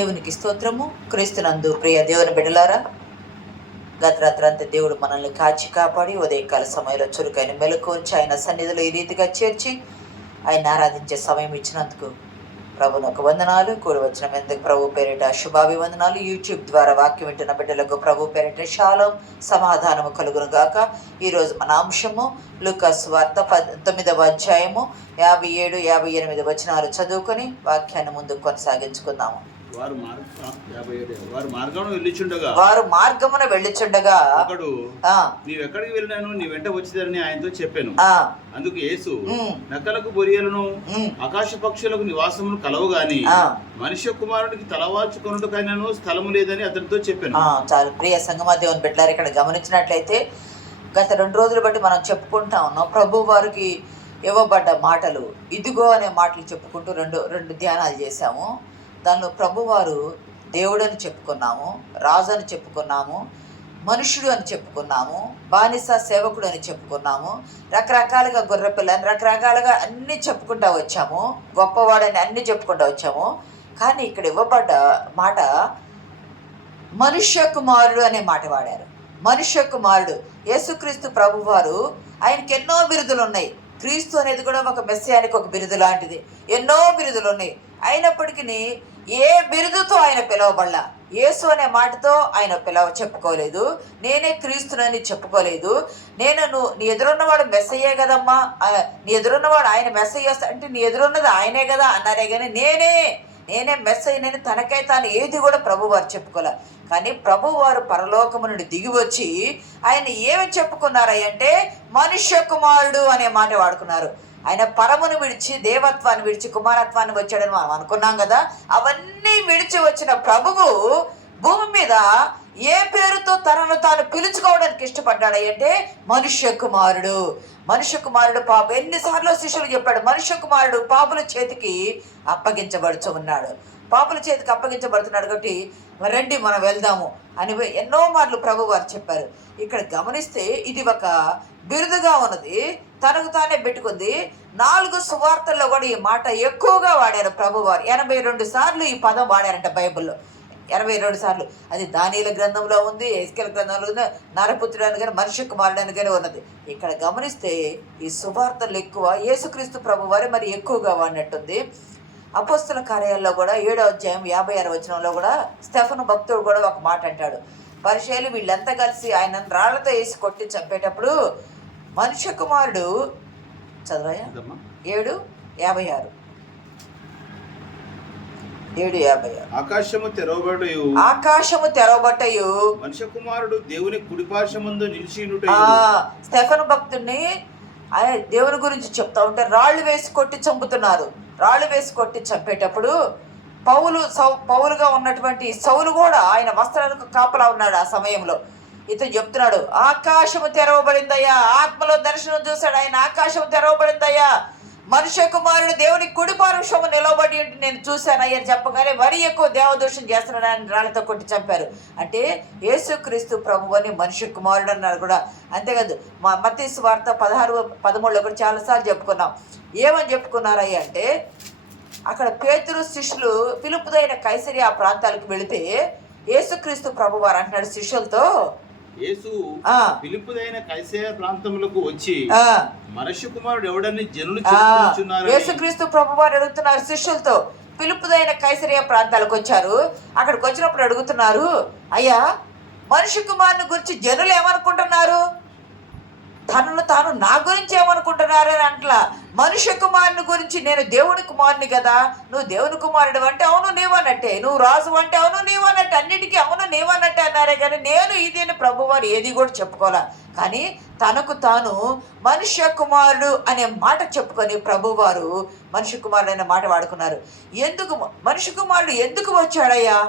దేవునికి స్తోత్రము. క్రీస్తునందు ప్రియ దేవుని బిడ్డలారా, గత రాత్రంతా దేవుడు మనల్ని కాచి కాపాడి ఉదయకాల సమయంలో చురుకైన మెలకు ఉంచి ఆయన సన్నిధిలో ఈ రీతిగా చేర్చి ఆయన ఆరాధించే సమయం ఇచ్చినందుకు ప్రభునకు వందనాలు. కూడి వచ్చిన ఎందుకు ప్రభు పేరిట శుభాభివందనాలు. యూట్యూబ్ ద్వారా వాక్యం వింటున్న బిడ్డలకు ప్రభు పేరిట శాలోం సమాధానము కలుగును గాక. ఈరోజు మన అంశము లూకాసు వార్త 9వ అధ్యాయము 57, 58 వచనాలు చదువుకొని వాక్యాన్ని ముందుకు కొనసాగించుకుందాము. వారు మార్గమున వెళ్ళుచుండగా ఒకడు నీవెక్కడికి వెళ్ళినాను నీ వెంట వచ్చిదని ఆయనతో చెప్పాను. అందుకు యేసు నక్కలకు బొరియలను ఆకాశ పక్షులకు నివాసమును కలవు గాని మనుష్య కుమారుడికి తలవాల్చుకొనుటకైనాను స్థలము లేదని అతనితో చెప్పాను. చాలా ప్రియ సంగమా దేవుని బిడ్డలారా, ఇక్కడ గమనించినట్లయితే గత 2 రోజులు బట్టి మనం చెప్పుకుంటా ఉన్నాం. ప్రభు వారికి ఇవ్వబడ్డ మాటలు ఇదిగో అనే మాటలు చెప్పుకుంటూ రెండు ధ్యానాలు చేశాము. దానిలో ప్రభువారు దేవుడు అని చెప్పుకున్నాము, రాజు అని చెప్పుకున్నాము, మనుషుడు అని చెప్పుకున్నాము, బానిస సేవకుడు అని చెప్పుకున్నాము, రకరకాలుగా గొర్రెపిల్లని రకరకాలుగా అన్నీ చెప్పుకుంటూ వచ్చాము, గొప్పవాడని అన్నీ చెప్పుకుంటూ వచ్చాము. కానీ ఇక్కడ ఇవ్వబడ్డ మాట మనుష్య కుమారుడు అనే మాట వాడారు. మనుష్య కుమారుడు యేసుక్రీస్తు ప్రభువారు, ఆయనకి ఎన్నో బిరుదులు ఉన్నాయి. క్రీస్తు అనేది కూడా ఒక మెస్సియానికి ఒక బిరుదు లాంటిది. ఎన్నో బిరుదులు ఉన్నాయి. అయినప్పటికీ ఏ బిరుదుతో ఆయన పిలవబడలా. యేసు అనే మాటతో ఆయన చెప్పుకోలేదు. నేనే క్రీస్తునని చెప్పుకోలేదు. నీ ఎదురున్నవాడు మెస్సయ్యే కదమ్మా, నీ ఎదురున్నవాడు ఆయన మెస్సయ్య అంటే నీ ఎదురున్నది ఆయనే కదా అన్నారే కానీ నేనే మెస్సయ్యనని తనకై తాను ఏది కూడా ప్రభువారు చెప్పుకోలే. కానీ ప్రభువారు పరలోకము నుండి దిగి వచ్చి ఆయన ఏమి చెప్పుకున్నారంటే మనుష్య కుమారుడు అనే మాట వాడుకున్నారు. ఆయన పరమును విడిచి దేవత్వాన్ని విడిచి కుమారత్వాన్ని వచ్చాడని మనం అనుకున్నాం కదా. అవన్నీ విడిచి వచ్చిన ప్రభువు భూమి మీద ఏ పేరుతో తనను తాను పిలుచుకోవడానికి ఇష్టపడ్డాడంటే మనుష్య కుమారుడు. మనుష్య కుమారుడు పాపం ఎన్నిసార్లు శిష్యులు చెప్పాడు, మనుష్య కుమారుడు పాపుల చేతికి అప్పగించబడుచు ఉన్నాడు, పాపుల చేతికి అప్పగించబడుతున్నాడు కాబట్టి రండి మనం వెళ్దాము అని ఎన్నో మార్లు ప్రభు వారు చెప్పారు. ఇక్కడ గమనిస్తే ఇది ఒక బిరుదుగా ఉన్నది, తనకు తానే పెట్టుకుంది. 4 సువార్తల్లో కూడా ఈ మాట ఎక్కువగా వాడారు ప్రభువారు. 82 సార్లు ఈ పదం వాడారంట బైబిల్లో. 82 సార్లు. అది దానియేలు గ్రంథంలో ఉంది, ఎస్కేల్ గ్రంథంలో ఉంది, నరపుత్రుడు అని కానీ మనుష్య కుమారుడు అని కానీ ఉన్నది. ఇక్కడ గమనిస్తే ఈ సువార్తలు ఎక్కువ యేసుక్రీస్తు ప్రభువారే మరి ఎక్కువగా వాడినట్టుంది. అపోస్తుల కార్యాల్లో కూడా 7వ అధ్యాయం 56 వచనంలో కూడా స్టెఫను భక్తుడు కూడా ఒక మాట అంటాడు. పరిచయులు వీళ్ళంతా కలిసి ఆయన రాళ్లతో వేసి కొట్టి చంపేటప్పుడు మనుష్య కుమారుడు చదవయా 7:56 ఆకాశము తెరవబట్టయు మనుష్య కుమారుడు దేవుని కుడిపార్శ్వమందు నిలిచియుండుట. స్టెఫను భక్తుడిని దేవుని గురించి చెప్తా ఉంటే రాళ్ళు వేసి కొట్టి చంపుతున్నారు. రాళ్ళు వేసి కొట్టి చంపేటప్పుడు పౌలుగా ఉన్నటువంటి సౌలు కూడా ఆయన వస్త్రాలకు కాపలా ఉన్నాడు. ఆ సమయంలో ఇతను చెప్తున్నాడు, ఆకాశము తెరవబడిందయ్యా, ఆత్మలో దర్శనం చూశాడు ఆయన, ఆకాశము తెరవబడిందయ్యా, మనుష్య కుమారుడు దేవుని కుడి పార్శ్వము నిలబడి ఉంటే నేను చూశాను అయ్యని చెప్పగానే మరీ ఎక్కువ దేవదోషం చేస్తున్నాడు ఆయన రాళ్లతో కొట్టి చంపారు. అంటే యేసుక్రీస్తు ప్రభు అని మనుష్య కుమారుడు అన్నారు కూడా. అంతేకాదు మత్తయి సువార్త 16:13 కూడా చాలాసార్లు చెప్పుకున్నాం. ఏమని చెప్పుకున్నారయ్య అంటే అక్కడ పేతురు శిష్యులు ఫిలిప్పుదైన కైసరియా ప్రాంతాలకు వెళితే యేసుక్రీస్తు ప్రభు వారు అంటున్నాడు శిష్యులతో, యేసు ఫిలిప్పుదైన కైసరియా ప్రాంతములకు వచ్చి మనుష్య కుమారుడు ఎవడని జనులు చెప్పుచున్నారు. యేసుక్రీస్తు ప్రభు వారు అడుగుతున్నారు శిష్యులతో. ఫిలిప్పుదైన కైసరియా ప్రాంతాలకు వచ్చారు. అక్కడికి వచ్చినప్పుడు అడుగుతున్నారు, అయ్యా మనుష్య కుమారుని గురించి జనులు ఏమనుకుంటున్నారు, తనను తాను నా గురించి ఏమనుకుంటున్నారు అని అంట్లా. మనుష్య కుమారుని గురించి నేను దేవుని కుమారుని కదా, నువ్వు దేవుని కుమారుడు అంటే అవును నీవన్నట్టే, నువ్వు రాజు అంటే అవును నీవన్నట్టే, అన్నిటికీ అవును నీవన్నట్టే అన్నారే కానీ నేను ఇది అని ప్రభువారు ఏది కూడా చెప్పుకోలే. కానీ తనకు తాను మనుష్య కుమారుడు అనే మాట చెప్పుకొని ప్రభువారు మనుష్య కుమారుడు అనే మాట వాడుకున్నారు. ఎందుకు మనుష్య కుమారుడు ఎందుకు వచ్చాడయ్యా,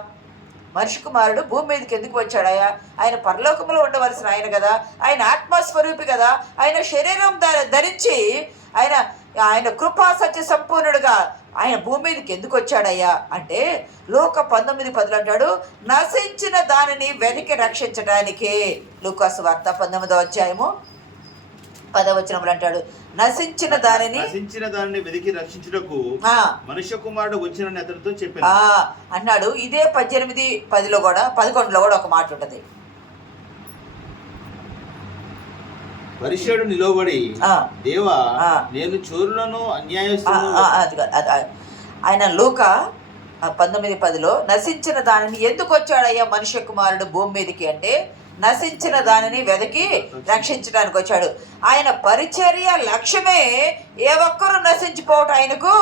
మనిషి కుమారుడు భూమి మీదకి ఎందుకు వచ్చాడయ్యా, ఆయన పరలోకంలో ఉండవలసిన ఆయన కదా, ఆయన ఆత్మస్వరూపి కదా, ఆయన శరీరం ధరించి ఆయన కృపా సత్య సంపూర్ణుడుగా ఆయన భూమి మీదకి ఎందుకు వచ్చాడయ్యా అంటే లోక 19:10 అంటాడు, నశించిన దానిని వెతికి రక్షించడానికే. లూకాసు వార్త 19వ అధ్యాయము 10వ అంటాడు, నశించిన దానిని వెతికి రక్షించుటకు మనుష్య కుమారుడు వచ్చినని అతనితో చెప్పాను అన్నాడు. ఇదే 18:10 కూడా 11 కూడా ఒక మాట ఉంటది. పరిశుద్ధుడు నిలబడి దేవా నేను చోరులను అన్యాయస్తులను ఆయన లూకా 19:10 నశించిన దానిని ఎందుకు వచ్చాడయ్యా మనుష్య కుమారుడు భూమి మీదకి అంటే నశించిన దానిని వెతికి రక్షించడానికి వచ్చాడు. ఆయన పరిచర్య లక్ష్యమే ఏ ఒక్కరూ నశించిపోవటం ఆయనకు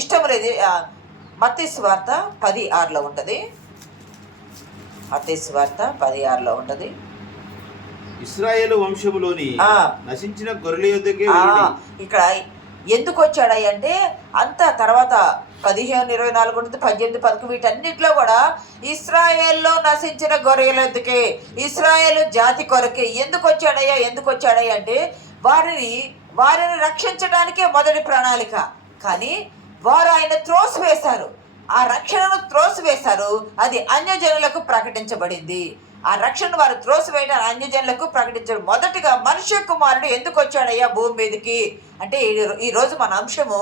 ఇష్టం లేదు. మత్తయి సువార్త 10:6 ఉంటుంది. మత్తయి సువార్త 10:6 ఉంటుంది. ఇశ్రాయేలు వంశములోని నశించిన గొర్రెల యొద్దకే ఇక్కడ ఎందుకు వచ్చాడయ్య అంటే అంత తర్వాత 15:24 ఉంటుంది, 18:11 వీటన్నిటిలో కూడా ఇశ్రాయేల్లో నశించిన గొర్రెల యొద్దకే, ఇశ్రాయేలు జాతి కొరకే ఎందుకు వచ్చాడయ్యా అంటే వారిని రక్షించడానికే మొదటి ప్రణాళిక. కానీ వారు ఆయన త్రోసివేశారు, ఆ రక్షణను త్రోసివేశారు. అది అన్యజనులకు ప్రకటించబడింది. ఆ రక్షణ వారు త్రోసివేయడానికి అన్యజనులకు ప్రకటించారు. మొదటిగా మనుష్య కుమారుడు ఎందుకు వచ్చాడయ్యా భూమి మీదకి అంటే ఈరోజు మన అంశము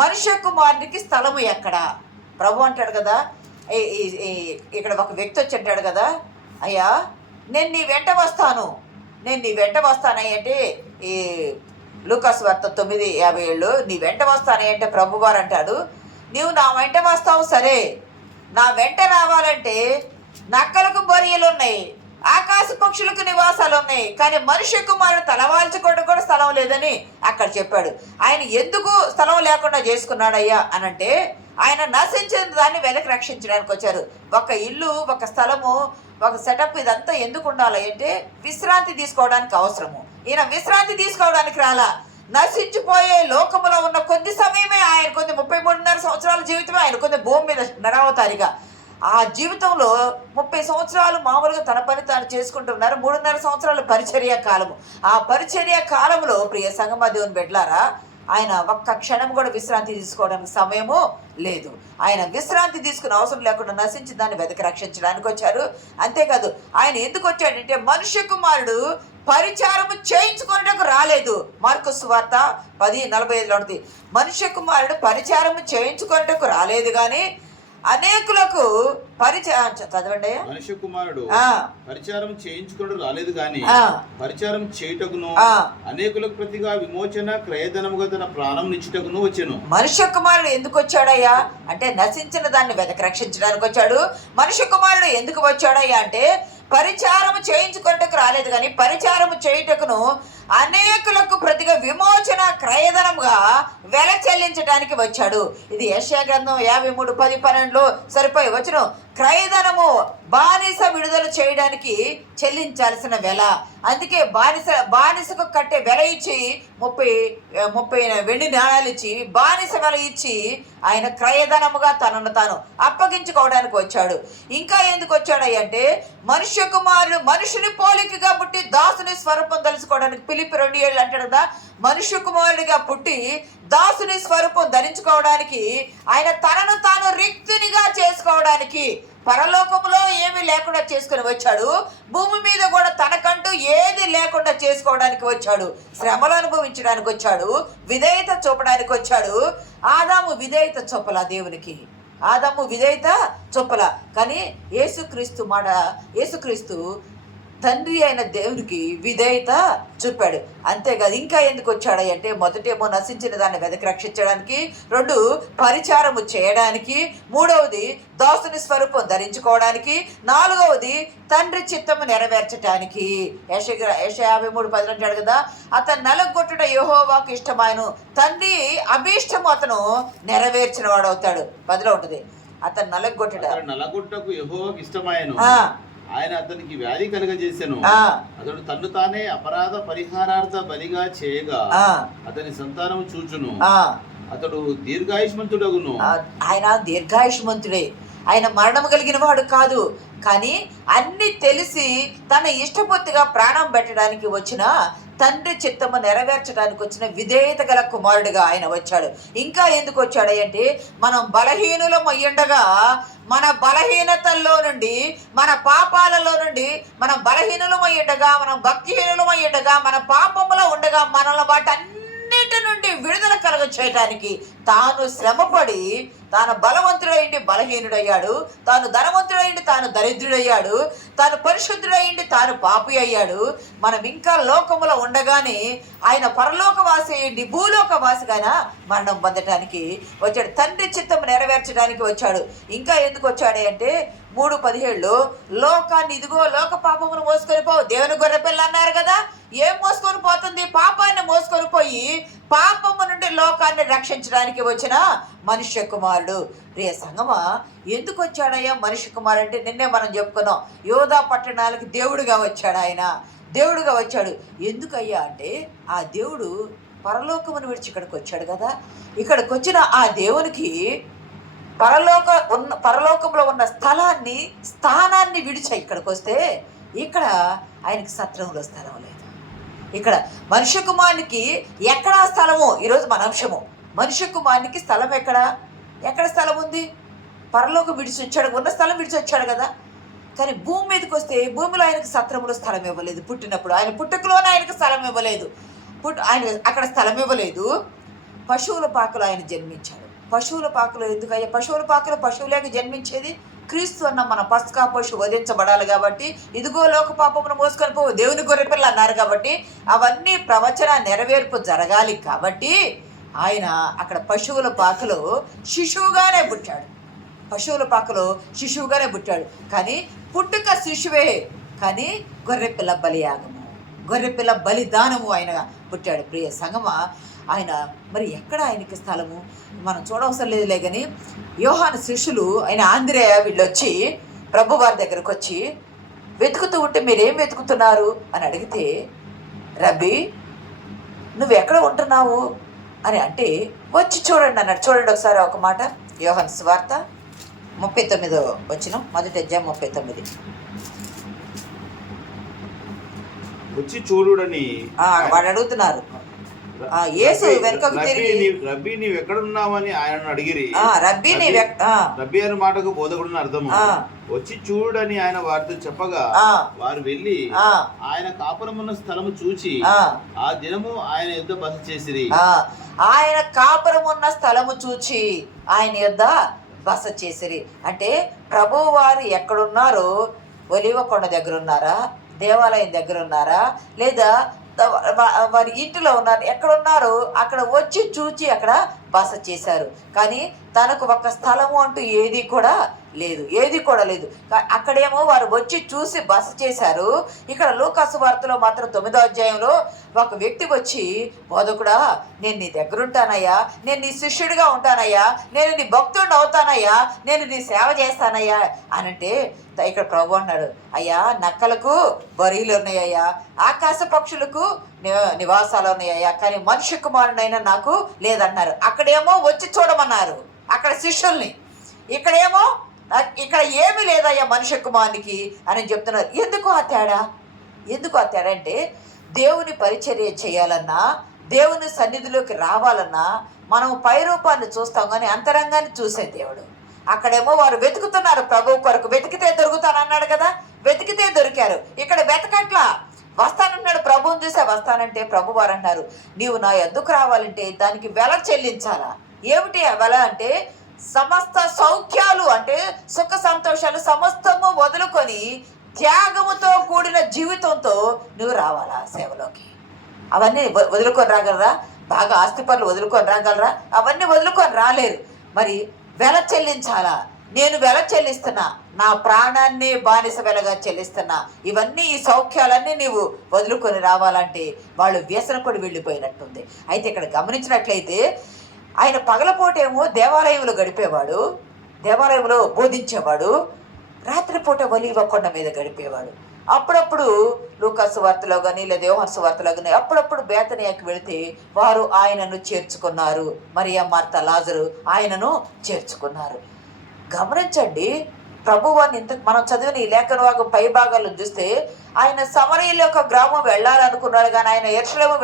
మనుష్య కుమారుడికి స్థలము ఎక్కడ. ప్రభు అంటాడు కదా, ఇక్కడ ఒక వ్యక్తి వచ్చి అంటాడు కదా, అయ్యా నేను నీ వెంట వస్తానయ్య అంటే ఈ లూకా సువార్త 9:57 నీ వెంట వస్తానయ్య అంటే ప్రభు వారు అంటాడు, నీవు నా వెంట వస్తావు సరే, నా వెంట రావాలంటే నక్కలకు బొరియలు ఉన్నాయి, ఆకాశ పక్షులకు నివాసాలు ఉన్నాయి, కానీ మనుష్య కుమారుడు తలవాల్చుకోవడం కూడా స్థలం లేదని అక్కడ చెప్పాడు. ఆయన ఎందుకు స్థలం లేకుండా చేసుకున్నాడయ్యా అనంటే ఆయన నశించిన దాన్ని వెనక్కి రక్షించడానికి వచ్చారు. ఒక ఇల్లు, ఒక స్థలము, ఒక సెటప్ ఇదంతా ఎందుకు ఉండాలి అంటే విశ్రాంతి తీసుకోవడానికి అవసరము. ఈయన విశ్రాంతి తీసుకోవడానికి రాలా, నశించిపోయే లోకములో ఉన్న కొద్ది సమయమే ఆయన 33.5 సంవత్సరాల జీవితమే ఆయన భూమి మీద నరవతారిగా. ఆ జీవితంలో 30 సంవత్సరాలు మామూలుగా తన పని తాను చేసుకుంటున్నారు. 3.5 సంవత్సరాల పరిచర్య కాలము. ఆ పరిచర్య కాలంలో ప్రియ సంగమ దేవుని బిడ్డలారా ఆయన ఒక్క క్షణం కూడా విశ్రాంతి తీసుకోవడానికి సమయము లేదు. ఆయన విశ్రాంతి తీసుకునే అవసరం లేకుండా నశించి దాన్ని వెతికి రక్షించడానికి వచ్చారు. అంతేకాదు ఆయన ఎందుకు వచ్చాడంటే మనుష్య కుమారుడు పరిచారము చేయించుకోవడానికి రాలేదు. మార్కు సువార్త 10:45 ఉంటుంది. మనుష్య కుమారుడు పరిచారము చేయించుకోవడానికి రాలేదు కానీ అనేకులకు చదవండి. మనుష్య కుమారుడు పరిచారం చేయించుకోవడం రాలేదు కానీ పరిచారం చేయుటకును అనేకులకు ప్రతిగా విమోచన క్రయధనముగా తన ప్రాణం నిచ్చుటకును వచ్చాను. మనుష్య కుమారుడు ఎందుకు వచ్చాడయ్యా అంటే నశించిన దాన్ని వెతకి రక్షించడానికి వచ్చాడు. మనుష్య కుమారుడు ఎందుకు వచ్చాడయ్యా అంటే పరిచారము చేయించుకోవటకు రాలేదు కానీ పరిచారము చేయుటకును అనేకులకు ప్రతిగా విమోచన క్రయధనముగా వెల చెల్లించడానికి వచ్చాడు. ఇది యెషయా గ్రంథం 53:10-12 సరిపోయి వచ్చిన క్రయధనము బానిస విడుదల చేయడానికి చెల్లించాల్సిన వెల. అందుకే బానిసకు కట్టే వెల ఇచ్చి 30 వెండి నాణాలు ఇచ్చి బానిస వెల ఇచ్చి ఆయన క్రయధనముగా తనను తాను అప్పగించుకోవడానికి వచ్చాడు. ఇంకా ఎందుకు వచ్చాడు అంటే మనుష్య కుమారుడు మనుషుని పోలికగా పుట్టి దాసుని స్వరూపం తెలుసుకోవడానికి. ఫిలిప్పీ 2:7 అంటాడు కదా, మనుష్య కుమారుడిగా పుట్టి దాసుని స్వరూపం ధరించుకోవడానికి, ఆయన తనను తాను రిక్తునిగా చేసుకోవడానికి, పరలోకములో ఏమీ లేకుండా చేసుకుని వచ్చాడు, భూమి మీద కూడా తనకంటూ ఏది లేకుండా చేసుకోవడానికి వచ్చాడు, శ్రమలు అనుభవించడానికి వచ్చాడు, విధేయత చూపడానికి వచ్చాడు. ఆదాము విధేయత చూపలా దేవునికి, ఆదాము విధేయత చూపల. కానీ యేసుక్రీస్తు తండ్రి అయిన దేవునికి విధేయత చూపాడు. అంతేకాదు ఇంకా ఎందుకు వచ్చాడు అంటే మొదటేమో నశించిన దాన్ని వెదకి రక్షించడానికి, 2 పరిచారము చేయడానికి, 3వది దాసుని స్వరూపం ధరించుకోవడానికి, 4వది తండ్రి చిత్తము నెరవేర్చడానికి. యెషయా 53:10 అంటాడు కదా, అతను నలగొట్టుట యెహోవాకు ఇష్టమాయను, తండ్రి అభీష్టము అతను నెరవేర్చిన వాడు అవుతాడు. 10లో ఉంటుంది అతను నలగొట్టుటకు యెహోవాకు ఇష్టమాయను, ఆయన అతనికి వ్యాధి కలుగజేసెను, అతడు తన్ను తానే అపరాధ పరిహారార్థ బలిగా చేయగా అతని సంతానము చూచును, అతడు దీర్ఘాయుష్మంతుడగును. ఆయన దీర్ఘాయుష్మంతుడే, ఆయన మరణం కలిగిన వాడు కాదు. కానీ అన్ని తెలిసి తన ఇష్టపూర్తిగా ప్రాణం పెట్టడానికి వచ్చిన, తండ్రి చిత్తము నెరవేర్చడానికి వచ్చిన విధేయత గల కుమారుడిగా ఆయన వచ్చాడు. ఇంకా ఎందుకు వచ్చాడు అంటే మనం బలహీనులం అయ్యుండగా, మన బలహీనతల్లో నుండి, మన పాపాలలో నుండి, మనం బలహీనులం అయ్యుండగా, మనం భక్తిహీనులం అయ్యుండగా, మన పాపములో ఉండగా మనల్ని వాటన్నిటి నుండి విడుదల కలుగ చేయటానికి తాను శ్రమపడి తాను బలవంతుడైండి బలహీనుడయ్యాడు, తాను ధనవంతుడైండి తాను దరిద్రుడయ్యాడు, తాను పరిశుద్ధుడైండి తాను పాపి అయ్యాడు. మనం ఇంకా లోకములో ఉండగానే ఆయన పరలోకవాసి అయ్యింది భూలోకవాసిగా మరణం పొందటానికి వచ్చాడు. తండ్రి చిత్తం నెరవేర్చడానికి వచ్చాడు. ఇంకా ఎందుకు వచ్చాడు అంటే 3:17 లోకాన్ని ఇదిగో లోక పాపమును మోసుకొని పో, దేవుని గొర్రెపిల్ల అన్నారు కదా. ఏం మోసుకొని పోతుంది? పాపాన్ని మోసుకొని పోయి పాపము నుండి లోకాన్ని రక్షించడానికి వచ్చిన మనుష్య కుమారుడు. ప్రియ సంగమా, ఎందుకు వచ్చాడయ్యా మనుష్య కుమారుడు అంటే నిన్నే మనం చెప్పుకున్నాం, యోధా పట్టణాలకి దేవుడుగా వచ్చాడు. ఆయన దేవుడుగా వచ్చాడు. ఎందుకయ్యా అంటే ఆ దేవుడు పరలోకమును విడిచి ఇక్కడికి వచ్చాడు కదా. ఇక్కడికి వచ్చిన ఆ దేవునికి పరలోకంలో ఉన్న స్థానాన్ని విడిచి ఇక్కడికి వస్తే ఇక్కడ ఆయనకి సత్రంలో స్థలం లేదు. ఇక్కడ మనుష్య కుమారునికి ఎక్కడా స్థలము? ఈరోజు మన అంశము. మనుష్య కుమారునికి స్థలం ఎక్కడ స్థలం ఉంది? పరలోకం విడిచి వచ్చాడు, ఉన్న స్థలం విడిచి వచ్చాడు కదా. కానీ భూమి మీదకి వస్తే భూమిలో ఆయనకు సత్రంలో స్థలం ఇవ్వలేదు. పుట్టినప్పుడు ఆయన పుట్టుకలోనే ఆయనకు స్థలం ఇవ్వలేదు. ఆయన అక్కడ స్థలం ఇవ్వలేదు. పశువుల పాకలో ఆయన జన్మించాడు. పశువుల పాకలో ఎందుకయ్యా? పశువుల పాకలో పశువులేక జన్మించేది. క్రీస్తు అన్న మన పస్కా పశువు వధించబడాలి కాబట్టి, ఇదిగో లోక పాపమును మోసుకొని పో దేవుని గొర్రెపిల్ల అన్నారు కాబట్టి, అవన్నీ ప్రవచన నెరవేర్పు జరగాలి కాబట్టి ఆయన అక్కడ పశువుల పాకలో శిశువుగానే పుట్టాడు. పశువుల పాకలో శిశువుగానే పుట్టాడు. కానీ పుట్టుక శిశువే, కానీ గొర్రెపిల్ల బలియాగము, గొర్రెపిల్ల బలిదానము ఆయన పుట్టాడు. ప్రియ సంగమా, ఆయన మరి ఎక్కడ ఆయనకి స్థలము మనం చూడవసరం లేదులే. కానీ యోహాను శిష్యులు ఆయన ఆంధ్రేయ వీళ్ళు వచ్చి ప్రభు వారి దగ్గరకు వచ్చి వెతుకుతూ ఉంటే మీరేం వెతుకుతున్నారు అని అడిగితే, రబ్బీ నువ్వు ఎక్కడ ఉంటున్నావు అని అంటే, వచ్చి చూడండి అన్నాడు. చూడండి ఒకసారి ఒక మాట, యోహాను సువార్త 39వ వచనం, మొదటి అధ్యాయం 39. వచ్చి చూడుడని వాడు అడుగుతున్నారు. యేసు వెనుకకు తిరిగి రబ్బీ నీవు ఎక్కడున్నావని ఆయనను అడిగిరి. రబ్బీ అనే మాటకు బోధకుడు అర్థము. వచ్చి చూడని ఆయన వారితో చెప్పగా వారు వెళ్ళి ఆయన కాపురమున్న స్థలము చూచి ఆ దినము ఆయన యుద్ధ బస చేసిరి. ఆయన కాపురమున్న స్థలము చూచి ఆయన యుద్ధ బస చేసిరి అంటే ప్రభువు వారు ఎక్కడున్నారో, ఒలివ కొండ దగ్గర ఉన్నారా, దేవాలయం దగ్గర ఉన్నారా, లేదా వారి ఇంటిలో ఉన్నారు, ఎక్కడున్నారు అక్కడ వచ్చి చూచి అక్కడ బస చేశారు. కానీ తనకు ఒక స్థలము అంటూ ఏది కూడా లేదు. అక్కడేమో వారు వచ్చి చూసి బస చేశారు. ఇక్కడ లూకాసు వార్తలో మాత్రం 9వ అధ్యాయంలో ఒక వ్యక్తి వచ్చి, బోధకుడా నేను నీ దగ్గర ఉంటానయ్యా, నేను నీ శిష్యుడిగా ఉంటానయ్యా, నేను నీ భక్తుడిని అవుతానయ్యా, నేను నీ సేవ చేస్తానయ్యా అని అంటే, ఇక్కడ ప్రభు అన్నాడు, అయ్యా నక్కలకు బరీలు ఉన్నాయ్యా, ఆకాశ పక్షులకు నివాసాలు ఉన్నాయ్యా, కానీ మనుష్య కుమారుడైనా నాకు లేదన్నారు. అక్కడేమో వచ్చి చూడమన్నారు అక్కడ శిష్యుల్ని, ఇక్కడేమో ఇక్కడ ఏమీ లేదయ్యా మనుష్య కుమారునికి అని చెప్తున్నారు. ఎందుకు ఆ తేడా అంటే, దేవుని పరిచర్య చేయాలన్నా, దేవుని సన్నిధిలోకి రావాలన్నా మనం పై రూపాన్ని చూస్తాం కానీ అంతరంగాన్ని చూసే దేవుడు. అక్కడేమో వారు వెతుకుతున్నారు ప్రభు కొరకు, వెతికితే దొరుకుతానన్నాడు కదా, వెతికితే దొరికారు. ఇక్కడ వెతకట్లా, వస్తానన్నాడు. ప్రభువుని చూసే వస్తానంటే ప్రభు వారు అన్నారు, నీవు నా యొద్దకు రావాలంటే దానికి వెల చెల్లించాలా. ఏమిటి ఆ వెల అంటే, సమస్త సౌఖ్యాలు అంటే సుఖ సంతోషాలు సమస్తము వదులుకొని త్యాగముతో కూడిన జీవితంతో నువ్వు రావాలా సేవలోకి. అవన్నీ వదులుకొని రాగలరా? బాగా ఆస్తిపరులు వదులుకొని రాగలరా? అవన్నీ వదులుకొని రాలేరు. మరి వెల చెల్లించాలా. నేను వెల చెల్లిస్తున్నా, నా ప్రాణాన్ని బానిస వెలగా చెల్లిస్తున్నా. ఇవన్నీ ఈ సౌఖ్యాలన్నీ నీవు వదులుకొని రావాలంటే వాళ్ళు వ్యసనపడి వెళ్ళిపోయినట్టుంది. అయితే ఇక్కడ గమనించినట్లయితే ఆయన పగలపూటేమో దేవాలయంలో గడిపేవాడు, దేవాలయంలో బోధించేవాడు, రాత్రిపూట ఒలీవ కొండ మీద గడిపేవాడు. అప్పుడప్పుడు లూకాసు వార్తలో కానీ లేదా యోహాను సువార్తలో కానీ అప్పుడప్పుడు బేతనియాకి వెళితే వారు ఆయనను చేర్చుకున్నారు. మరియా, మార్తా, లాజరు ఆయనను చేర్చుకున్నారు. గమనించండి, ప్రభువాన్ని ఇంత మనం చదివిన ఈ లేఖన భాగం పై భాగాలను చూస్తే ఆయన సమరయుల యొక్క గ్రామం వెళ్ళాలనుకున్నాడు కానీ ఆయన యెరూషలేము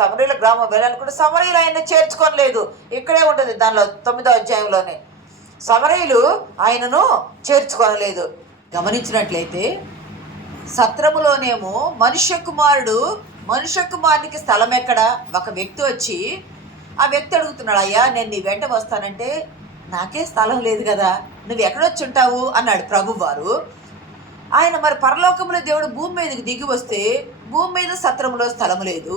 సమరయుల గ్రామం వెళ్ళాలనుకుంటే సమరయులు ఆయన చేర్చుకోలేదు. ఇక్కడే ఉంటుంది దానిలో 9వ అధ్యాయంలోనే సమరయులు ఆయనను చేర్చుకోనలేదు. గమనించినట్లయితే సత్రములోనేమో మనుష్య కుమారుడు మనుష్య కుమారునికి స్థలం ఎక్కడ? ఒక వ్యక్తి వచ్చి ఆ వ్యక్తి అడుగుతున్నాడు, అయ్యా నేను నీ వెంట వస్తానంటే నాకే స్థలం లేదు కదా, నువ్వు ఎక్కడొచ్చి ఉంటావు అన్నాడు ప్రభువారు. ఆయన మరి పరలోకంలో దేవుడు భూమి మీదకి దిగి వస్తే భూమి మీద సత్రంలో స్థలం లేదు,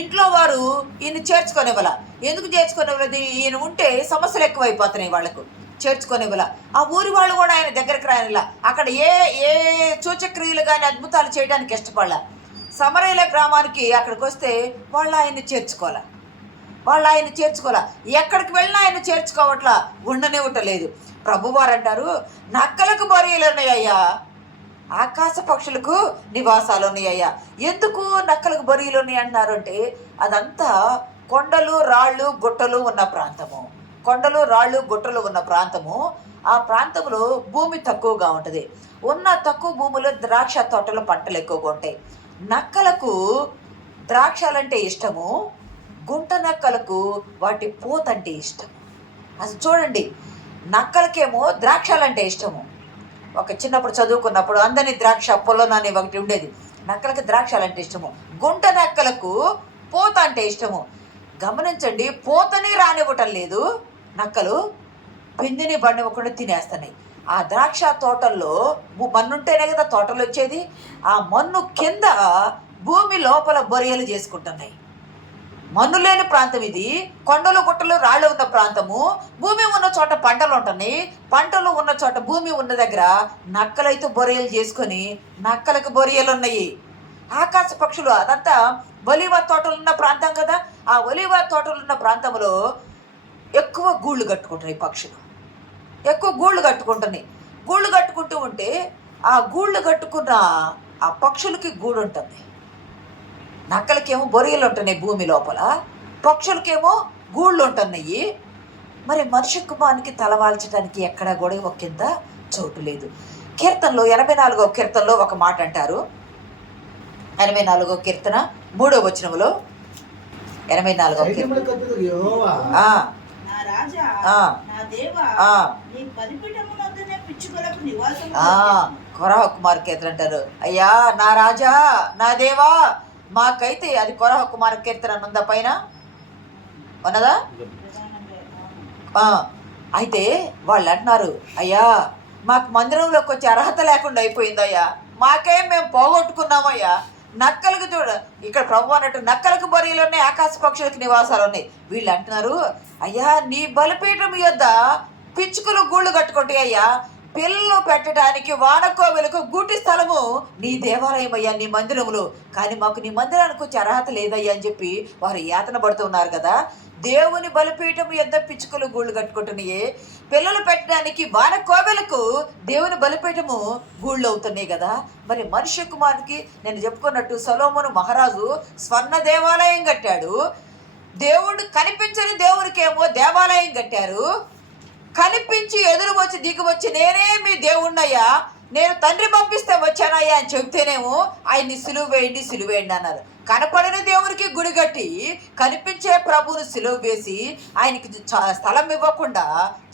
ఇంట్లో వారు ఈయన చేర్చుకునేవల. ఎందుకు చేర్చుకునేవలది? ఈయన ఉంటే సమస్యలు ఎక్కువైపోతున్నాయి వాళ్ళకు, చేర్చుకునేవల. ఆ ఊరి వాళ్ళు కూడా ఆయన దగ్గరికి రానిలా, అక్కడ ఏ ఏ సూచక్రియలు కానీ అద్భుతాలు చేయడానికి ఇష్టపడాల. సమరయ్య గ్రామానికి అక్కడికి వస్తే వాళ్ళు ఆయన్ని చేర్చుకోవాలా, ఎక్కడికి వెళ్ళినా ఆయన చేర్చుకోవట్లా, ఉండనివ్వటలేదు. ప్రభువారు అంటారు, నక్కలకు బొరియలు ఉన్నాయ్యా, ఆకాశ పక్షులకు నివాసాలు ఉన్నాయ్యా. ఎందుకు నక్కలకు బొరియలు ఉన్నాయి అంటున్నారు అంటే, అదంతా కొండలు రాళ్ళు గుట్టలు ఉన్న ప్రాంతము. ఆ ప్రాంతంలో భూమి తక్కువగా ఉంటుంది. ఉన్న తక్కువ భూమిలో ద్రాక్ష తోటలు పంటలు ఎక్కువగా ఉంటాయి. నక్కలకు ద్రాక్షలంటే ఇష్టము, గుంట నక్కలకు వాటి పూత అంటే ఇష్టం. అసలు చూడండి, నక్కలకేమో ద్రాక్షలంటే ఇష్టము. ఒక చిన్నప్పుడు చదువుకున్నప్పుడు అందరినీ ద్రాక్ష పొలం అని ఒకటి ఉండేది. నక్కలకి ద్రాక్షలంటే ఇష్టము, గుంట నక్కలకు పూత అంటే ఇష్టము. గమనించండి, పూతని రానివ్వటం లేదు నక్కలు, పిండిని బండివ్వకుండా తినేస్తున్నాయి. ఆ ద్రాక్ష తోటల్లో మన్నుంటేనే కదా తోటలు వచ్చేది. ఆ మన్ను కింద భూమి లోపల బొరియలు చేసుకుంటున్నాయి. మన్ను లేని ప్రాంతం ఇది, కొండలు గుట్టలు రాళ్ళు ఉన్న ప్రాంతము. భూమి ఉన్న చోట పంటలు ఉంటున్నాయి, పంటలు ఉన్న చోట భూమి ఉన్న దగ్గర నక్కలైతే బొరియలు చేసుకొని నక్కలకు బొరియలు ఉన్నాయి. ఆకాశ పక్షులు, అదంతా ఒలీవ తోటలు ఉన్న ప్రాంతం కదా, ఆ ఒలీవ తోటలు ఉన్న ప్రాంతంలో ఎక్కువ గూళ్ళు కట్టుకుంటున్నాయి పక్షులు, గూళ్ళు కట్టుకుంటూ ఉంటే ఆ గూళ్ళు కట్టుకున్న ఆ పక్షులకి గూడు ఉంటుంది. నక్కలకేమో బొరియలు ఉంటున్నాయి భూమి లోపల, పక్షులకేమో గూళ్ళు ఉంటున్నాయి. మరి మనిషి కుమారునికి తలవాల్చడానికి ఎక్కడా కూడా ఒకంత చోటు లేదు. కీర్తనలో 84వ కీర్తనలో ఒక మాట అంటారు. 84వ కీర్తన 3వ వచనంలో, 84వ కొరహ కుమార్ కీర్తన అంటారు, అయ్యా నా రాజా నా దేవా మాకైతే. అది కొరహ కుమార్ కీర్తన ఉందా, పైన ఉన్నదా? అయితే వాళ్ళు అంటున్నారు, అయ్యా మాకు మందిరంలోకి వచ్చే అర్హత లేకుండా అయిపోయిందయ్యా, మేము పోగొట్టుకున్నామయ్యా. నక్కలకు చూడ, ఇక్కడ ప్రభు అన్నట్టు నక్కలకు బొరియలు ఉన్నాయి, ఆకాశ పక్షులకు నివాసాలు ఉన్నాయి. వీళ్ళు అంటున్నారు, అయ్యా నీ బలిపీఠం యొద్ద పిచ్చుకలు గూళ్ళు కట్టుకుంటాయి అయ్యా, పిల్లలు పెట్టడానికి వానకోవెలకు గూటి స్థలము నీ దేవాలయం అయ్యా, నీ మందిరములు. కానీ మాకు నీ మందిరానికి వచ్చే అర్హత లేదయ్యా అని చెప్పి వారు యాతన పడుతున్నారు కదా. దేవుని బలిపీఠము యొద్ద పిచ్చుకలు గూళ్ళు కట్టుకుంటున్నాయి, పిల్లలు పెట్టడానికి వానకోవెలకు దేవుని బలిపీఠము గూళ్ళు అవుతున్నాయి కదా. మరి మనుష్య కుమారునికి నేను చెప్పుకున్నట్టు సొలొమోను మహారాజు స్వర్ణ దేవాలయం కట్టాడు. దేవుడు కనిపించని దేవునికేమో దేవాలయం కట్టారు. కనిపించి ఎదురు వచ్చి దిగి వచ్చి నేనే మీ దేవుణ్ణయ్యా, నేను తండ్రి పంపిస్తే వచ్చానయ్యా అని చెబితేనేమో ఆయన్ని సిలువ వేయండి అన్నారు. కనపడిన దేవునికి గుడి కట్టి కనిపించే ప్రభువును సిలువ వేసి ఆయనకి స్థలం ఇవ్వకుండా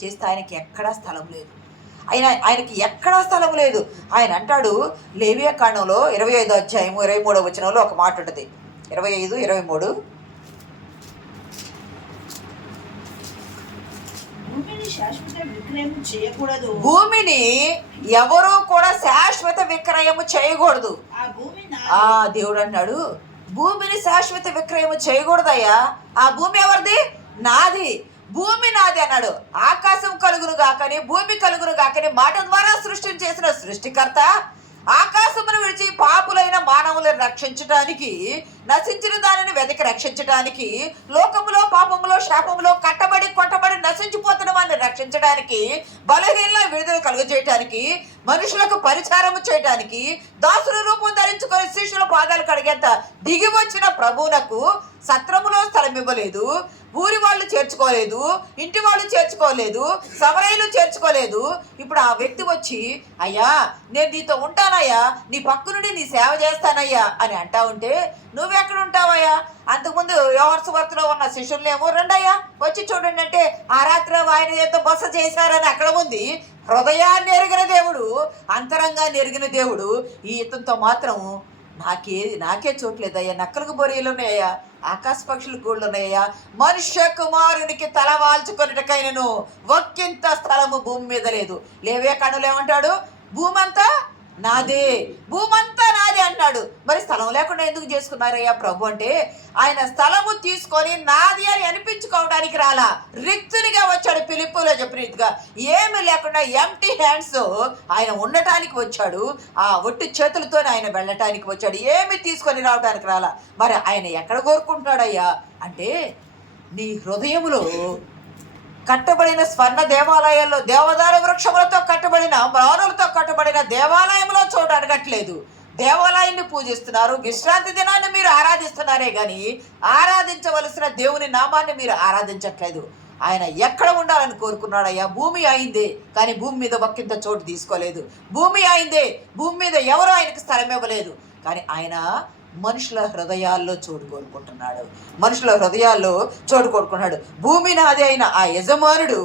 చేస్తే ఆయనకి ఎక్కడా స్థలం లేదు. ఆయనకి ఎక్కడా స్థలం లేదు. ఆయన అంటాడు లేవియా కాండంలో 25వ అధ్యాయము 23వ వచనంలో ఒక మాట ఉంటుంది. 25:23 భూమిని ఎవరు కూడా శాశ్వత విక్రయము చేయకూడదు. దేవుడు అన్నాడు, భూమిని శాశ్వత విక్రయము చేయకూడదయ్యా. ఆ భూమి ఎవరిది? నాది, భూమి నాది అన్నాడు. ఆకాశం కలుగును గాకని భూమి కలుగును గాకని మాట ద్వారా సృష్టిని చేసిన సృష్టికర్త ఆకాశమును విడిచి పాపులైన మానవులను రక్షించడానికి, నశించిన దానిని వెతికి రక్షించడానికి, లోకములో పాపములో శాపములో కట్టబడి కొట్టబడి నశించిపోతున్న వారిని రక్షించడానికి, బలహీనల విడుదల కలుగజేయడానికి, మనుషులకు పరిచారము చేయడానికి, దాసుల రూపం ధరించుకొని శిష్యుల పాదాలు కడిగేంత దిగి వచ్చిన ప్రభువునకు సత్రములో స్థలం ఇవ్వలేదు, ఊరి వాళ్ళు చేర్చుకోలేదు, ఇంటి వాళ్ళు చేర్చుకోలేదు, సమరయులు చేర్చుకోలేదు. ఇప్పుడు ఆ వ్యక్తి వచ్చి, అయ్యా నేను నీతో ఉంటానయ్యా, నీ పక్క నుండి నీ సేవ చేస్తానయ్యా అని అంటా ఉంటే నువ్వెక్కడ ఉంటావయ్యా? అంతకుముందు యోహాను ఉన్న శిష్యులనేమో రండయ్యా వచ్చి చూడండి అంటే ఆ రాత్రి ఆయన ఏదో బస చేశారని అక్కడ ఉంది. హృదయాన్ని ఎరిగిన దేవుడు, అంతరంగాన్ని ఎరిగిన దేవుడు ఈ ఇతనితో మాత్రం నాకే చోట్లేదయ్యా, నక్కలకు బొరియలు ఉన్నాయ్యా, ఆకాశ పక్షులు గూళ్ళు ఉన్నాయ్యా, మనుష్య కుమారునికి తల వాల్చుకొనుటకైనను ఒక్కింత స్థలము భూమి మీద లేదు. లేవే కణులు ఏమంటాడు? భూమంతా నాదే, భూమంతా నాదే అన్నాడు. మరి స్థలం లేకుండా ఎందుకు చేసుకున్నారయ్యా ప్రభు అంటే, ఆయన స్థలము తీసుకొని నాది అని అనిపించుకోవడానికి రాలా, రిక్తునిగా వచ్చాడు. ఫిలిప్పులో చెప్పిన రీతిగా ఏమి లేకుండా ఎంటీ హ్యాండ్స్ ఆయన ఉండటానికి వచ్చాడు. ఆ ఒట్టి చేతులతో ఆయన వెళ్ళటానికి వచ్చాడు, ఏమి తీసుకొని రావడానికి రాలా. మరి ఆయన ఎక్కడ కోరుకుంటున్నాడయ్యా అంటే, నీ హృదయములో కట్టబడిన స్వర్ణ దేవాలయాల్లో, దేవదార వృక్షములతో కట్టబడిన, మ్రానులతో కట్టబడిన దేవాలయంలో చోటు అడగట్లేదు. దేవాలయాన్ని పూజిస్తున్నారు, విశ్రాంతి దినాన్ని మీరు ఆరాధిస్తున్నారే కానీ ఆరాధించవలసిన దేవుని నామాన్ని మీరు ఆరాధించట్లేదు. ఆయన ఎక్కడ ఉండాలని కోరుకున్నాడయ్యా? భూమి అయిందే కానీ భూమి మీద ఒక్కింత చోటు తీసుకోలేదు. భూమి అయిందే, భూమి మీద ఎవరో ఆయనకు స్థలం ఇవ్వలేదు. కానీ ఆయన మనుషుల హృదయాల్లో చోటు కోరుకుంటున్నాడు, మనుషుల హృదయాల్లో చోటు కోరుకుంటున్నాడు. భూమి నాది అయిన ఆ యజమానుడు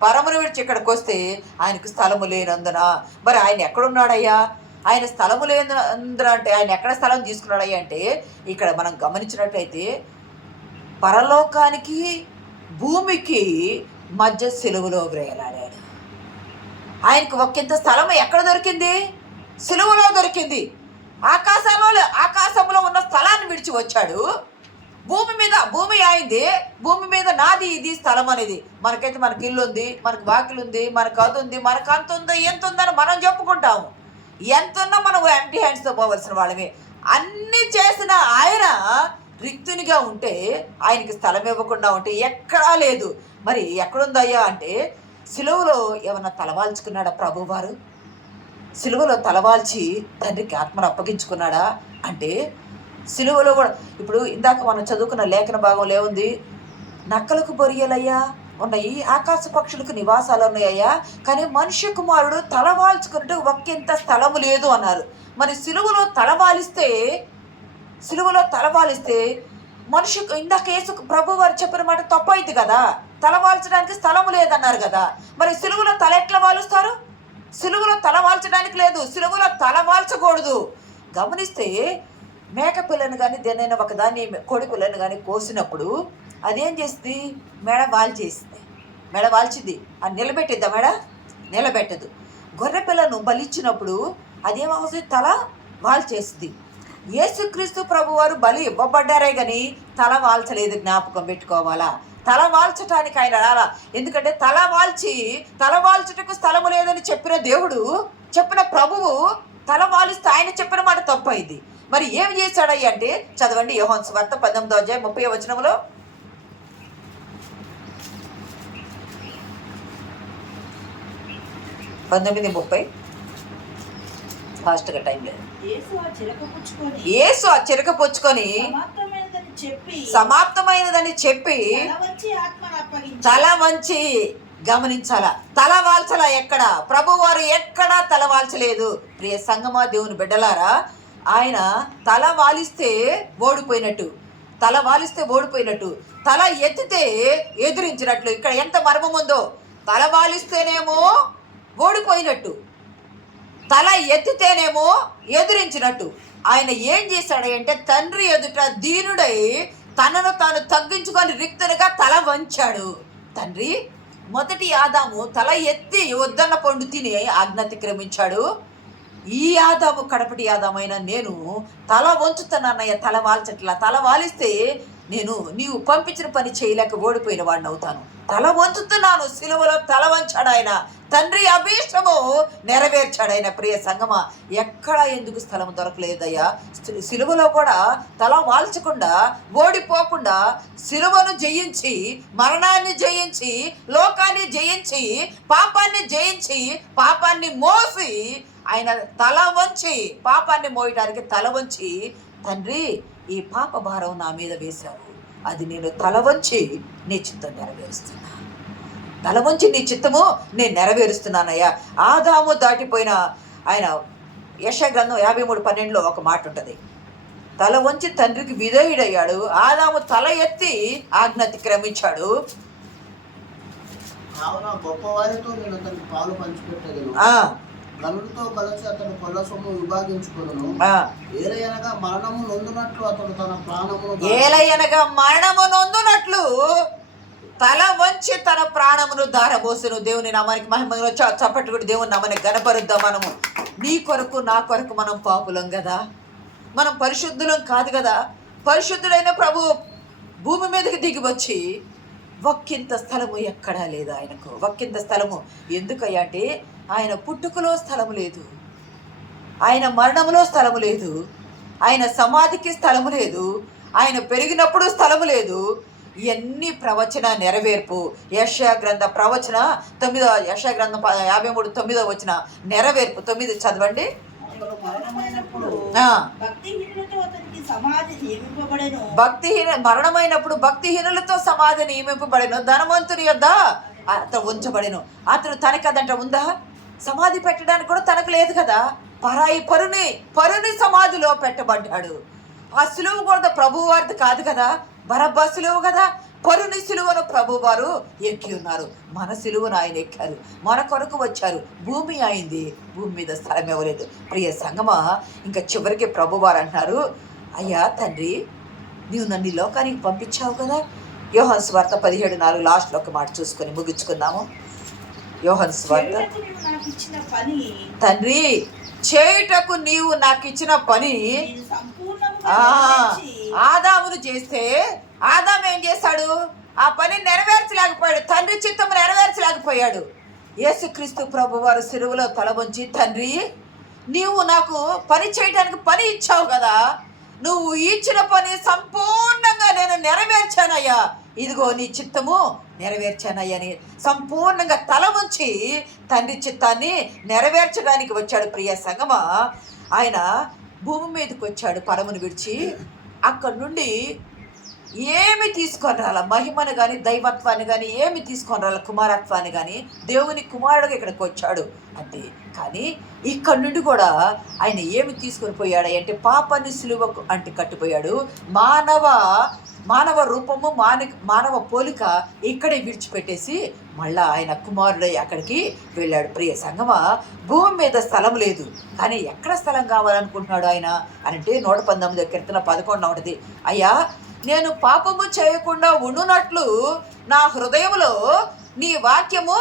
పరమును విడిచి ఇక్కడికి వస్తే ఆయనకు స్థలము లేనందున, మరి ఆయన ఎక్కడున్నాడయ్యా? ఆయన స్థలము లేనందున అంటే ఆయన ఎక్కడ స్థలం తీసుకున్నాడయ్యా అంటే, ఇక్కడ మనం గమనించినట్లయితే పరలోకానికి భూమికి మధ్య సిలువలో వేలాడాడు. ఆయనకు ఒక్కింత స్థలం ఎక్కడ దొరికింది? సిలువలో దొరికింది. ఆకాశంలో ఉన్న స్థలాన్ని విడిచి వచ్చాడు. భూమి అయింది, భూమి మీద నాది ఇది స్థలం అనేది. మనకైతే మనకి ఇల్లు ఉంది, మనకు వాకిలు ఉంది, మనకు అది ఉంది, మనకు అంత ఉంది, ఎంత ఉందని మనం చెప్పుకుంటాము. ఎంత ఉన్నా మనం ఎంటీ హ్యాండ్స్తో పోవలసిన వాళ్ళమే. అన్నీ చేసిన ఆయన రిక్తునిగా ఉంటే, ఆయనకి స్థలం ఇవ్వకుండా ఉంటే ఎక్కడా లేదు. మరి ఎక్కడుందయ్యా అంటే, సిలువలో ఏమన్నా తలవాల్చుకున్నాడా ప్రభువారు? సిలువలో తలవాల్చి తండ్రికి ఆత్మను అప్పగించుకున్నాడా అంటే, సిలువలో కూడా ఇప్పుడు ఇందాక మనం చదువుకున్న లేఖన భాగంలో ఏముంది? నక్కలకు బొరియలయ్యా ఉన్నాయి, ఆకాశ పక్షులకు నివాసాలు ఉన్నాయ్యా, కానీ మనుష్య కుమారుడు తలవాల్చుకుంటూ ఒక్కింత స్థలము లేదు అన్నారు. మరి సిలువలో తలవాలిస్తే మనుషుకు ఇందాక యేసు ప్రభు వారు చెప్పిన మాట తప్పైంది కదా, తలవాల్చడానికి స్థలము లేదన్నారు కదా. మరి సిలువలో తల ఎట్లా వాలుస్తారు? సిలువలో తల వాల్చడానికి లేదు, సిలువలో తల వాల్చకూడదు. గమనిస్తే మేక పిల్లను కానీ దేనైనా ఒకదాన్ని కోడి పిల్లను కానీ కోసినప్పుడు అదేం చేస్తుంది? మెడ వాల్చింది అది నిలబెట్టిద్దా? నిలబెట్టదు. గొర్రె పిల్లను బలిచ్చినప్పుడు అదేమవుతుంది? తల వాల్చేస్తుంది. యేసుక్రీస్తు ప్రభు వారు బలి ఇవ్వబడ్డారే కానీ తల వాల్చలేదు, జ్ఞాపకం పెట్టుకోవాలా. తల వాల్చటానికి ఆయన రాలా. ఎందుకంటే తల వాల్చుటకు స్థలము లేదని చెప్పిన దేవుడు, చెప్పిన ప్రభువు తల వాలిస్తే ఆయన చెప్పిన మాట తప్పైంది. మరి ఏం చేశాడయ్య అంటే, చదవండి యోహాను సువార్త 18వ అధ్యాయం 30వ వచనంలో. 19:30 ఫాస్ట్గా టైం లేదు. యేసు ఆ చిరక పుచ్చుకొని సమాప్తమైనదని చెప్పి తల వంచి, గమనించాలా, తల వాల్చలా. ఎక్కడ? ప్రభువారు ఎక్కడా తల వాల్చలేదు. ప్రియ సంగమా, దేవుని బిడ్డలారా, ఆయన తల వాలిస్తే ఓడిపోయినట్టు, తల ఎత్తితే ఎదిరించినట్లు. ఇక్కడ ఎంత మర్మం ఉందో! తల వాలిస్తేనేమో ఓడిపోయినట్టు, తల ఎత్తితేనేమో ఎదిరించినట్టు. ఆయన ఏం చేశాడంటే, తండ్రి ఎదుట దీనుడై తనను తాను తగ్గించుకొని రిక్తునిగా తల వంచాడు. తండ్రి మొదటి ఆదాము తల ఎత్తి వద్దన్న పండు తిని ఆజ్ఞాతిక్రమించాడు. ఈ ఆదాము కడపటి ఆదామైన నేను తల వంచుతానన్నయ్య, తల వాల్చట్లా. తల వాలిస్తే నీవు పంపించిన పని చేయలేక ఓడిపోయిన వాడిని అవుతాను. తల వంచుతున్నాను. సిలువలో తల వంచాడు ఆయన. తండ్రి అభీష్టము నెరవేర్చాడు ఆయన. ప్రియ సంగమా, ఎక్కడ ఎందుకు స్థలం దొరకలేదయ్యా? సిలువలో కూడా తల వాల్చకుండా, ఓడిపోకుండా, సిలువను జయించి, మరణాన్ని జయించి, లోకాన్ని జయించి, పాపాన్ని జయించి, పాపాన్ని మోసి, ఆయన తల వంచి, పాపాన్ని మోయడానికి తల వంచి, తండ్రి ఈ పాప భారం నా మీద వేశావు, అది నేను తల వంచి నీ చిత్తం నెరవేరుస్తున్నా, తల వంచి నీ చిత్తము నేను నెరవేరుస్తున్నానయ్యా. ఆదాము దాటిపోయిన ఆయన యెషయా గ్రంథం 53:12లో ఒక మాట ఉంటుంది, తల వంచి తండ్రికి విధేయుడయ్యాడు. ఆదాము తల ఎత్తి ఆజ్ఞ అతిక్రమించాడు. గనులతో కలిసి అతడు కొల్ల సొమ్ము విభాగించుకొనును. ఏలయనగా మరణము నొందునట్లు అతడు తన ప్రాణమును తల వంచి తన ప్రాణమును ధారబోసెను. దేవుని నామానికి మహిమ. చప్పట్లు కూడా దేవుని నామానికి గణపరుద్దాం. మనము నీ కొరకు నా కొరకు మనం పాపులం కదా, మనం పరిశుద్ధులం కాదు కదా. పరిశుద్ధుడైన ప్రభు భూమి మీదకి దిగి వచ్చి ఒక్కింత స్థలము ఎక్కడా లేదు ఆయనకు. ఒక్కింత స్థలము ఎందుకయ్యా అంటే ఆయన పుట్టుకలో స్థలము లేదు, ఆయన మరణంలో స్థలము లేదు, ఆయన సమాధికి స్థలము లేదు, ఆయన పెరిగినప్పుడు స్థలము లేదు. ఇవన్నీ ప్రవచన నెరవేర్పు. యెషయా గ్రంథ ప్రవచన 9 యెషయా గ్రంథం 53:9 వచ్చిన నెరవేర్పు. 9 చదవండి. మరణమైనప్పుడు భక్తిహీనులతో సమాధి నియమింపబడెను, ధనవంతుని యొద్ద అతను ఉంచబడెను. అతను తనకదంట ఉందా? సమాధి పెట్టడానికి కూడా తనకు లేదు కదా. పరాయి పరుని సమాధిలో పెట్టబడ్డాడు. ఆ సిలువ కూడా ప్రభువు వారిది కాదు కదా, బరబ్బా సిలువ కదా. పరుని సిలువను ప్రభు వారు ఎక్కి ఉన్నారు, మన సిలువను ఆయన ఎక్కారు, మన కొరకు వచ్చారు. భూమి అయింది, భూమి మీద స్థలం ఇవ్వలేదు. ప్రియ సంగమా, ఇంకా చివరికి ప్రభు వారు అంటున్నారు, అయ్యా తండ్రి, నీవు నన్ను ఈ లోకానికి పంపించావు కదా. యోహాను సువార్త 17:4 లాస్ట్లో ఒక మాట చూసుకొని ముగించుకుందాము. యోహాను సువార్త. తండ్రి, చేయుటకు నీవు నాకు ఇచ్చిన పని ఆదామును చేస్తే ఆదాము ఏం చేశాడు? ఆ పని నెరవేర్చలేకపోయాడు, తండ్రి చిత్తము నెరవేర్చలేకపోయాడు. యేసుక్రీస్తు ప్రభు వారు సిలువలో తల వంచి, తండ్రి, నీవు నాకు పని చేయడానికి పని ఇచ్చావు కదా, నువ్వు ఇచ్చిన పని సంపూర్ణంగా నేను నెరవేర్చానయ్యా, ఇదిగో నీ చిత్తము నెరవేర్చానయ్యని సంపూర్ణంగా తల వంచి తండ్రి చిత్తాన్ని నెరవేర్చడానికి వచ్చాడు. ప్రియ సంగమా, ఆయన భూమి మీదకి వచ్చాడు పరమును విడిచి. అక్కడి నుండి ఏమి తీసుకొని రాల, మహిమను కానీ దైవత్వాన్ని కానీ ఏమి తీసుకొని రాల, కుమారత్వాన్ని కానీ. దేవుని కుమారుడుగా ఇక్కడికి వచ్చాడు అంటే, కానీ ఇక్కడ నుండి కూడా ఆయన ఏమి తీసుకొని పోయాడు అంటే పాపాన్ని సిలువకు అంటే కట్టిపోయాడు. మానవ రూపము మానవ పోలిక ఇక్కడే విడిచిపెట్టేసి మళ్ళా ఆయన కుమారుడై అక్కడికి వెళ్ళాడు. ప్రియ సంగమా, భూమి మీద స్థలం లేదు, కానీ ఎక్కడ స్థలం కావాలనుకుంటున్నాడు ఆయన అంటే 119 కీర్తన 11 ఉంటుంది. అయ్యా, నేను పాపము చేయకుండా ఉండునట్లు నా హృదయములో నీ వాక్యము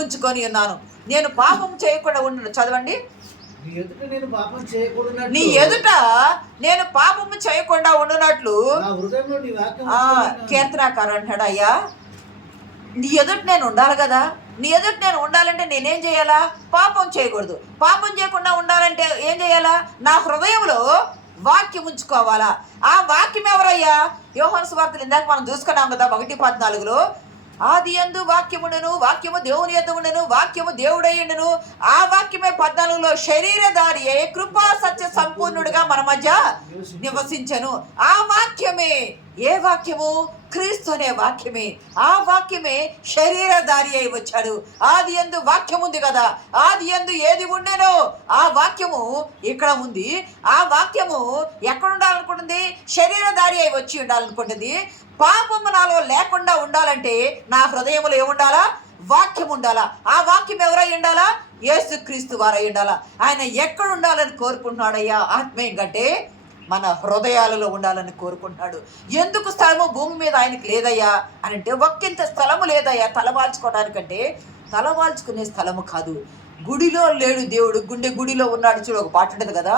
ఉంచుకొని ఉన్నాను. నేను పాపము చేయకుండా ఉండు. చదవండి. నీ ఎదుట నేను పాపము చేయకుండా ఉండునట్లు కీర్తనాకారు అంటాడు. అయ్యా, నీ ఎదుట నేను ఉండాలి కదా. నీ ఎదుట నేను ఉండాలంటే నేనేం చేయాలా? పాపం చేయకూడదు. పాపం చేయకుండా ఉండాలంటే ఏం చేయాలా? నా హృదయంలో వాక్యం ఉంచుకోవాలా. ఆ వాక్యం ఎవరయ్యా? యోహాను సువార్తలు ఇందాక మనం చూసుకున్నాం కదా 1:14. ఆది యందు వాక్యముండెను, వాక్యము దేవుని యొద్ద ఉండెను, వాక్యము దేవుడై ఉండెను. ఆ వాక్యమే 14లో శరీరధారి అయి కృపా సత్య సంపూర్ణుడిగా మన మధ్య నివసించెను. ఆ వాక్యమే ఏ వాక్యము? క్రీస్తు అనే వాక్యమే. ఆ వాక్యమే శరీరధారి అయి వచ్చాడు. ఆది యందు వాక్యం ఉంది కదా, ఆది యందు ఏది ఉండేనో ఆ వాక్యము ఇక్కడ ఉంది. ఆ వాక్యము ఎక్కడ ఉండాలనుకుంటుంది? శరీరధారి అయి వచ్చి ఉండాలనుకుంటుంది. పాపము నాలో లేకుండా ఉండాలంటే నా హృదయంలో ఏముండాలా? వాక్యం ఉండాలా. ఆ వాక్యం ఎవరై ఉండాలా? యేసుక్రీస్తు వారై ఉండాలా. ఆయన ఎక్కడ ఉండాలని కోరుకుంటున్నాడయ్యా? ఆత్మీయం కంటే మన హృదయాలలో ఉండాలని కోరుకుంటున్నాడు. ఎందుకు స్థలము భూమి మీద ఆయనకి లేదయ్యా అని అంటే, ఒక్కింత స్థలము లేదయ్యా తలవాల్చుకోవడానికంటే. తలవాల్చుకునే స్థలము కాదు, గుడిలో లేడు దేవుడు, గుడిలో ఉన్నాడు. చూడు, ఒక పాట ఉంటుంది కదా,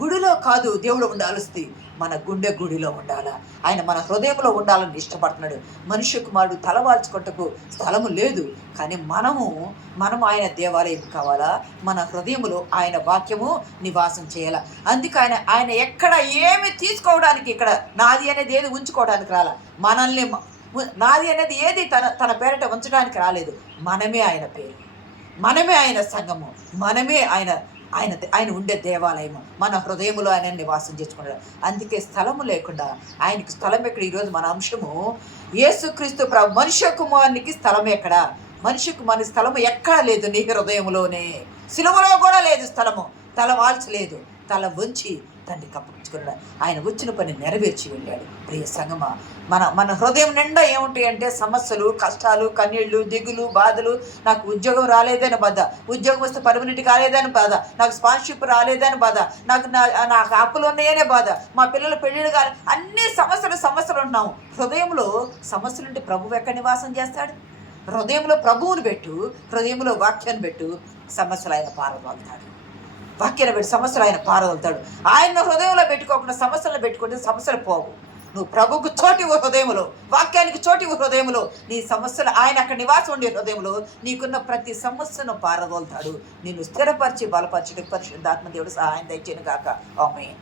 గుడిలో కాదు దేవుడు ఉండాల్సింది, మన గుడిలో ఉండాలా. ఆయన మన హృదయంలో ఉండాలని ఇష్టపడుతున్నాడు. మనుష్య కుమారుడు తలవాల్చుకుంటకు స్థలము లేదు, కానీ మనము ఆయన దేవాలయం కావాలా. మన హృదయములో ఆయన వాక్యము నివాసం చేయాలా. అందుకే ఆయన ఎక్కడ ఏమి తీసుకోవడానికి, ఇక్కడ నాది అనేది ఏది ఉంచుకోవడానికి రాలా. మనల్ని నాది అనేది ఏది తన పేరిట ఉంచడానికి రాలేదు. మనమే ఆయన పేరు, మనమే ఆయన సంఘము, మనమే ఆయన ఉండే దేవాలయము. మన హృదయములో ఆయన నివాసం చేసుకున్నాడు. అందుకే స్థలము లేకుండా ఆయనకి స్థలం ఎక్కడ? ఈరోజు మన అంశము యేసుక్రీస్తు ప్రభు మనుష్య కుమారునికి స్థలం ఎక్కడ? మనుష్య కుమారుని స్థలము ఎక్కడ లేదు, నీ హృదయంలోనే. సిలువలో కూడా లేదు స్థలము. తల వాల్చలేదు, తల వంచి తండ్రికి అప్పగించుకున్నాడు. ఆయన వచ్చిన పని నెరవేర్చి వెళ్ళాడు. ప్రియ సంగమా, మన హృదయం నిండా ఏముంటాయంటే సమస్యలు, కష్టాలు, కన్నీళ్ళు, దిగులు, బాధలు. నాకు ఉద్యోగం రాలేదని బాధ, ఉద్యోగం వస్తే పర్మనెంట్ కాలేదని బాధ, నాకు స్పాన్సర్షిప్ రాలేదని బాధ, నాకు అప్పులు ఉన్నాయనే బాధ, మా పిల్లల పెళ్ళిళ్ళు కాలే, అన్ని సమస్యలు ఉంటున్నాము. హృదయంలో సమస్యలుంటే ప్రభువు ఎక్కడ నివాసం చేస్తాడు? హృదయంలో ప్రభువుని పెట్టు, హృదయంలో వాక్యాన్ని పెట్టు, సమస్యలు ఆయన పారదోలుతాడు. వాక్యాన్ని పెట్టి సమస్యలు ఆయన పారదోలుతాడు. ఆయన హృదయంలో పెట్టుకోకుండా సమస్యలను పెట్టుకుంటే సమస్యలు పోవు. నువ్వు ప్రభువుకు చోటివు హృదయంలో, వాక్యానికి చోటివు హృదయంలో, నీ సమస్యలు ఆయన అక్కడ నివాసం ఉండే హృదయంలో నీకున్న ప్రతి సమస్యను పారదోలుతాడు. నిన్ను స్థిరపరిచి బలపరచడానికి పరిశుద్ధాత్మ దేవుడు సహాయం దయచేయను గాక. ఆమేన్.